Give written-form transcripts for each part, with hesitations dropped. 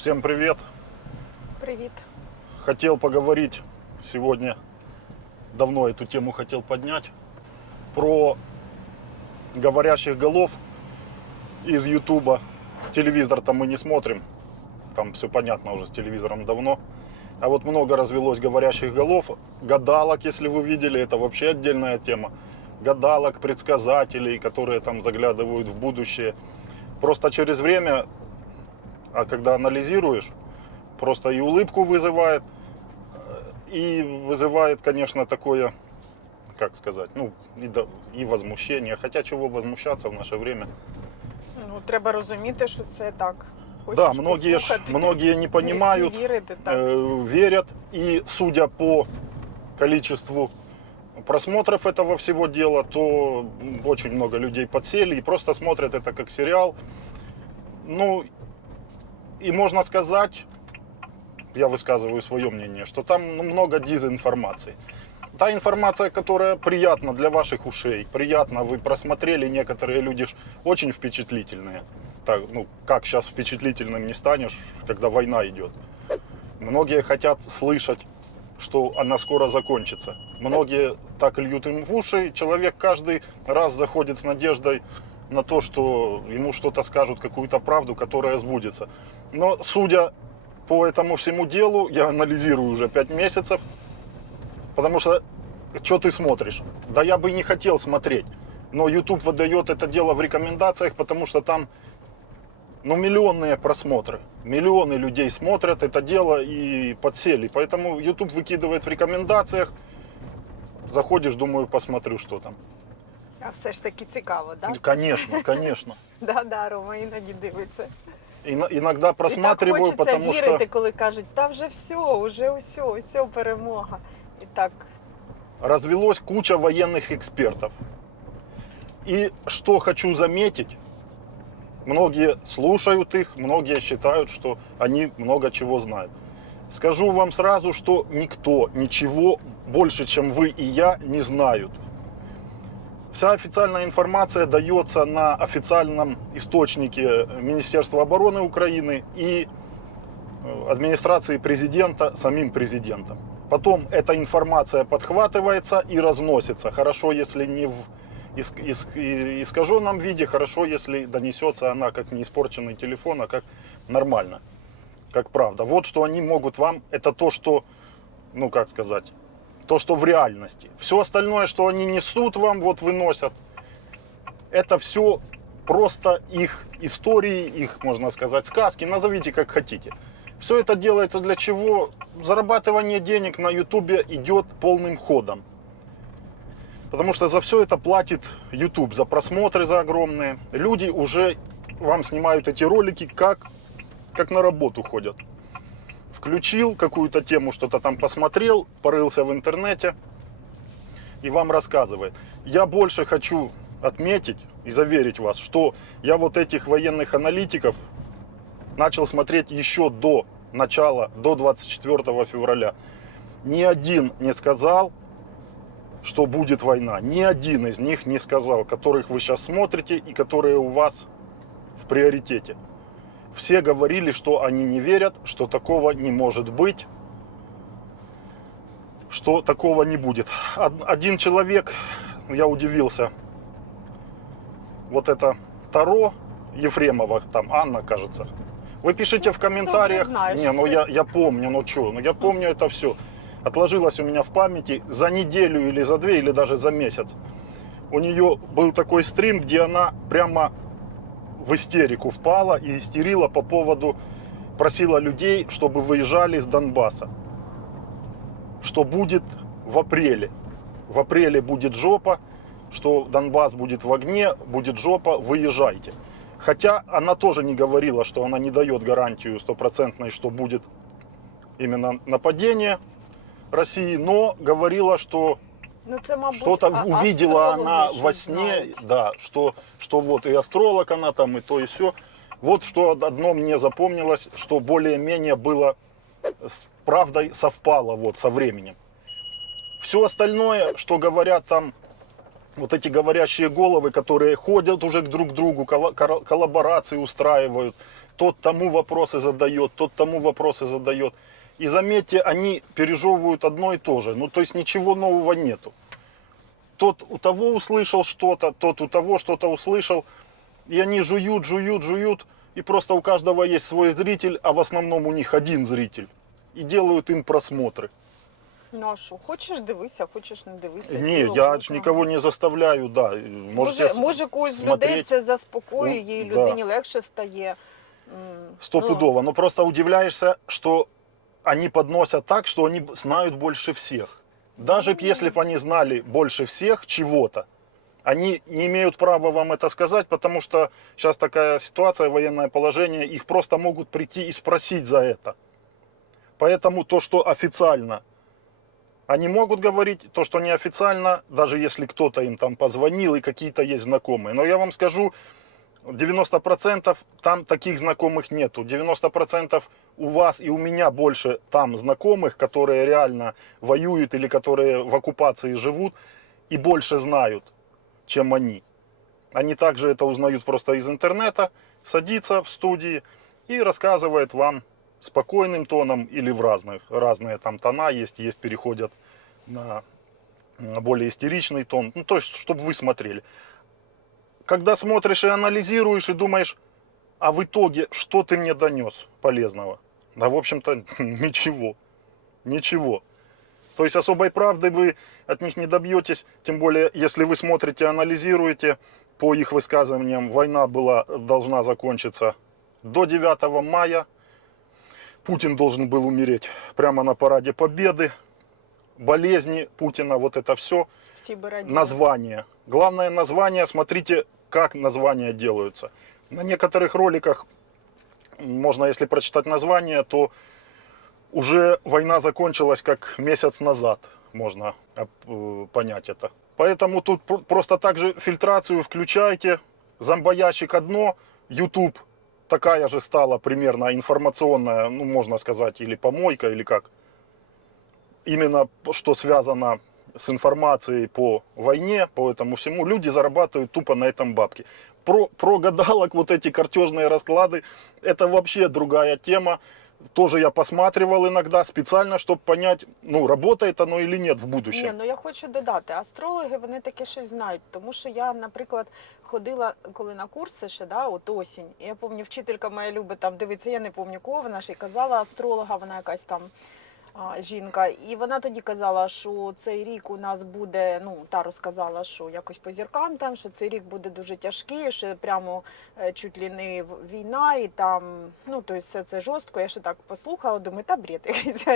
Всем привет! Привіт. Хотел поговорить сегодня, давно эту тему хотел поднять, про говорящих голов из Ютуба. Телевизор-то мы не смотрим, там все понятно уже с телевизором давно. А вот много развелось говорящих голов, гадалок, если вы видели, это вообще отдельная тема. Гадалок, предсказателей, которые там заглядывают в будущее. Просто через время, а когда анализируешь, просто и улыбку вызывает, и вызывает, конечно, такое, как сказать, ну, и возмущение. Хотя чего возмущаться в наше время. Ну, треба розуміти, що це так. Да, многие не понимают, не вірити, так. верят, и судя по количеству просмотров этого всего дела, то очень много людей подсели и просто смотрят это как сериал. Ну, и можно сказать, я высказываю свое мнение, что там много дезинформации. Та информация, которая приятна для ваших ушей, приятно, вы просмотрели, некоторые люди очень впечатлительные. Так, ну, как сейчас впечатлительным не станешь, когда война идет. Многие хотят слышать, что она скоро закончится. Многие так льют им в уши. Человек каждый раз заходит с надеждой на то, что ему что-то скажут, какую-то правду, которая сбудется. Но судя по этому всему делу, я анализирую уже 5 месяцев, потому что ты смотришь? Да я бы не хотел смотреть, но YouTube выдает это дело в рекомендациях, потому что там миллионные просмотры, миллионы людей смотрят это дело и подсели, поэтому YouTube выкидывает в рекомендациях, заходишь, думаю, посмотрю, что там. А все ж таки цікаво, так? Конечно, конечно. Да, Рома іноді дивиться. Иногда просматриваю, і так потому хочеться вірити, что коли кажуть, та вже все, перемога. І так, развелось куча военных экспертов. И что хочу заметить, многие слушают их, многие считают, что они много чего знают. Скажу вам сразу, что никто ничего больше, чем вы и я, не знают. Вся официальная информация дается на официальном источнике Министерства обороны Украины и администрации президента самим президентом. Потом эта информация подхватывается и разносится. Хорошо, если не в искаженном виде, хорошо, если донесется она как не испорченный телефон, а как нормально, как правда. Вот что они могут вам, это то, что, ну как сказать, то, что в реальности. Все остальное, что они несут вам, вот выносят, это все просто их истории, их, можно сказать, сказки, назовите как хотите. Все это делается для чего? Зарабатывание денег на YouTube идет полным ходом. Потому что за все это платит YouTube, за просмотры, за огромные. Люди уже вам снимают эти ролики, как на работу ходят. Включил какую-то тему, что-то там посмотрел, порылся в интернете и вам рассказывает. Я больше хочу отметить и заверить вас, что я вот этих военных аналитиков начал смотреть еще до начала, до 24 февраля. Ни один не сказал, что будет война. Ни один из них не сказал, которых вы сейчас смотрите и которые у вас в приоритете. Все говорили, что они не верят, что такого не может быть, что такого не будет. Один человек, я удивился, вот это Таро Ефремова, там Анна, кажется. Вы пишите в комментариях. Знаешь, не, ну я помню, ну что, ну я помню это все. Отложилось у меня в памяти за неделю или за 2, или даже за месяц. У нее был такой стрим, где она прямо в истерику впала и истерила по поводу, просила людей, чтобы выезжали с Донбасса. Что будет в апреле. В апреле будет жопа, что Донбасс будет в огне, будет жопа, выезжайте. Хотя она тоже не говорила, что она не дает гарантию стопроцентной, что будет именно нападение России, но говорила, что це, мабуть, что-то увидела она во сне, знають. да, что вот и астролог она там, и то, и все. Вот что одно мне запомнилось, что более-менее было с правдой совпало вот со временем. Все остальное, что говорят там вот эти говорящие головы, которые ходят уже друг к другу, коллаборации устраивают, тот тому вопросы задает, тот тому вопросы задает. И заметьте, они пережевывают одно и то же. Ну, то есть ничего нового нету. Тот у того услышал что-то, тот у того что-то услышал. И они жуют, жуют, жуют. И просто у каждого есть свой зритель, а в основном у них один зритель. И делают им просмотры. Ну а що, хочеш дивися, хочеш не дивися. Не, діло я ж кожного. никого не заставляю, да. Може когось з людей смотреть. це заспокоює, і Да. людині легше стає. Стопудово. Но просто удивляешься, что они подносят так, что они знают больше всех. Даже если бы они знали больше всех чего-то, они не имеют права вам это сказать, потому что сейчас такая ситуация, военное положение, их просто могут прийти и спросить за это. Поэтому то, что официально они могут говорить, то, что неофициально, даже если кто-то им там позвонил и какие-то есть знакомые. Но я вам скажу, 90% там таких знакомых нету. 90% у вас и у меня больше там знакомых, которые реально воюют или которые в оккупации живут и больше знают, чем они. Они также это узнают просто из интернета, садится в студии и рассказывает вам спокойным тоном или в разные там тона есть переходят на более истеричный тон. Ну, то есть, чтобы вы смотрели. Когда смотришь и анализируешь, и думаешь, а в итоге, что ты мне донес полезного? Да, в общем-то, ничего. Ничего. То есть особой правды вы от них не добьетесь, тем более, если вы смотрите, анализируете, по их высказываниям, война должна закончиться до 9 мая. Путин должен был умереть прямо на параде Победы. Болезни Путина, вот это все. Всі би раділи. Название. Главное название, смотрите, как названия делаются. На некоторых роликах, можно, если прочитать название, то уже война закончилась как месяц назад. Можно понять это. Поэтому тут просто так же фильтрацию включайте. Зомбоящик одно, YouTube такая же стала примерно информационная, ну можно сказать, или помойка, или как. Именно что связано с информацией по войне, по этому всему, люди зарабатывают тупо на этом бабки. Про гадалок, вот эти картежные расклады, это вообще другая тема. Тоже я посматривал иногда специально, чтобы понять, ну, работает оно или нет в будущем. Ні, ну я хочу додати, астрологи, вони таке щось знають, тому що я, наприклад, ходила коли на курси ще, да, от осінь, і я пам'ятаю, вчителька моя любить там дивитися, я не пам'ятаю кого, вона ж і казала астролога, вона якась там жінка, і вона тоді казала, що цей рік у нас буде, ну, та розказала, що якось по зіркам там, що цей рік буде дуже тяжкий, що прямо чуть ли не війна, і там, ну, то есть все це жорстко, я ще так послухала, думаю, та бред якийсь.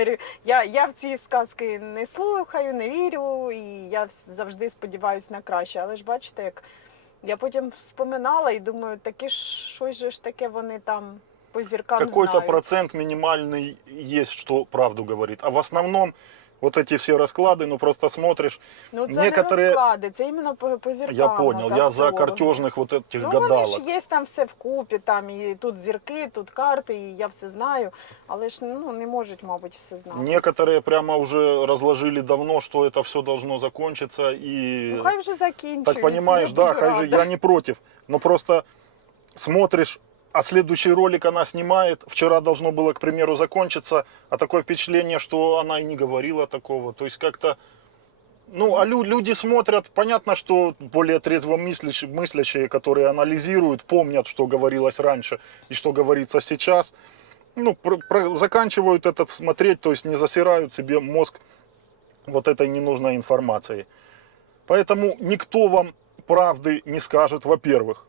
Я в ці сказки не слухаю, не вірю, і я завжди сподіваюся на краще, але ж бачите, як я потім вспоминала і думаю, таке ж, щось же ж таке вони там по зіркам Какой-то знають. процент минимальный есть, что правду говорит. А в основном вот эти все расклады, ну просто смотришь. Ну, це некоторые... не розклади, це іменно по зіркам. Я понял, от я за астрологи. картежных вот этих Ну, гадалок. вони ж є там все вкупі, там і тут зірки, тут карти, і я все знаю, але ж ну, не можуть, мабуть, все знати. Некоторые прямо уже разложили давно, что это все должно закончиться. И... Ну, хай вже закінчується. Так понимаешь, я да, буду хай же, рада. я не против. Но просто смотришь, а следующий ролик она снимает. Вчера должно было, к примеру, закончиться, а такое впечатление, что она и не говорила такого. То есть как-то, ну, а люди смотрят, понятно, что более трезво мыслящие, которые анализируют, помнят, что говорилось раньше и что говорится сейчас. Ну, заканчивают это смотреть, то есть не засирают себе мозг вот этой ненужной информацией. Поэтому никто вам правды не скажет, во-первых.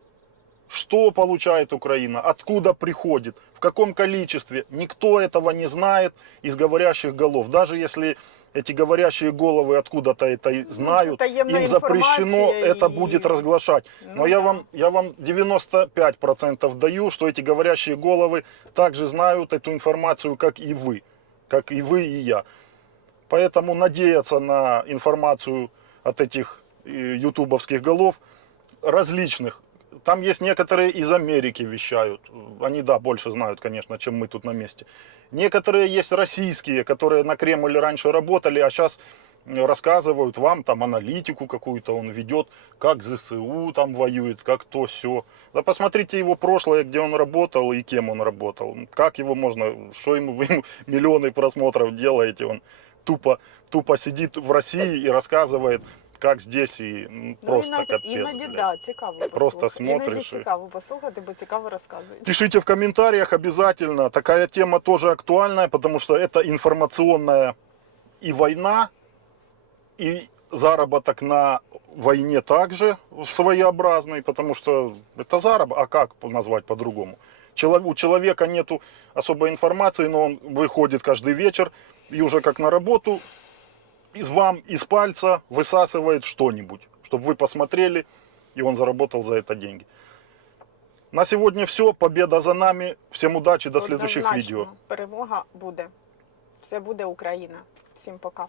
Что получает Украина, откуда приходит, в каком количестве. Никто этого не знает из говорящих голов. Даже если эти говорящие головы откуда-то это знают, им запрещено это будет разглашать. Ну, Но да. я вам 95% даю, что эти говорящие головы также знают эту информацию, как и вы и я. Поэтому надеяться на информацию от этих ютубовских голов различных. Там есть некоторые из Америки вещают. Они, да, больше знают, конечно, чем мы тут на месте. Некоторые есть российские, которые на Кремль раньше работали, а сейчас рассказывают вам там аналитику какую-то он ведет, как ЗСУ там воюет, как то все. Да посмотрите его прошлое, где он работал и кем он работал. Как его можно, что ему, вы ему миллионы просмотров делаете, он тупо сидит в России и рассказывает, как здесь, і просто капець. Іноді, блядь. да, цікаво послухати. Просто смотриш Іноді і- цікаво послухати, бо цікаво розказують. Пишите в комментариях обязательно. Такая тема тоже актуальная, потому что это информационная и война, и заработок на войне также своеобразный, потому что это заработок, а как назвать по-другому? У человека нету особой информации, но он выходит каждый вечер и уже как на работу вам из пальца высасывает что-нибудь, чтобы вы посмотрели, и он заработал за это деньги. На сегодня все. Победа за нами. Всем удачи. До следующих Однозначно, видео. перемога буде. Все буде Україна. Всім пока.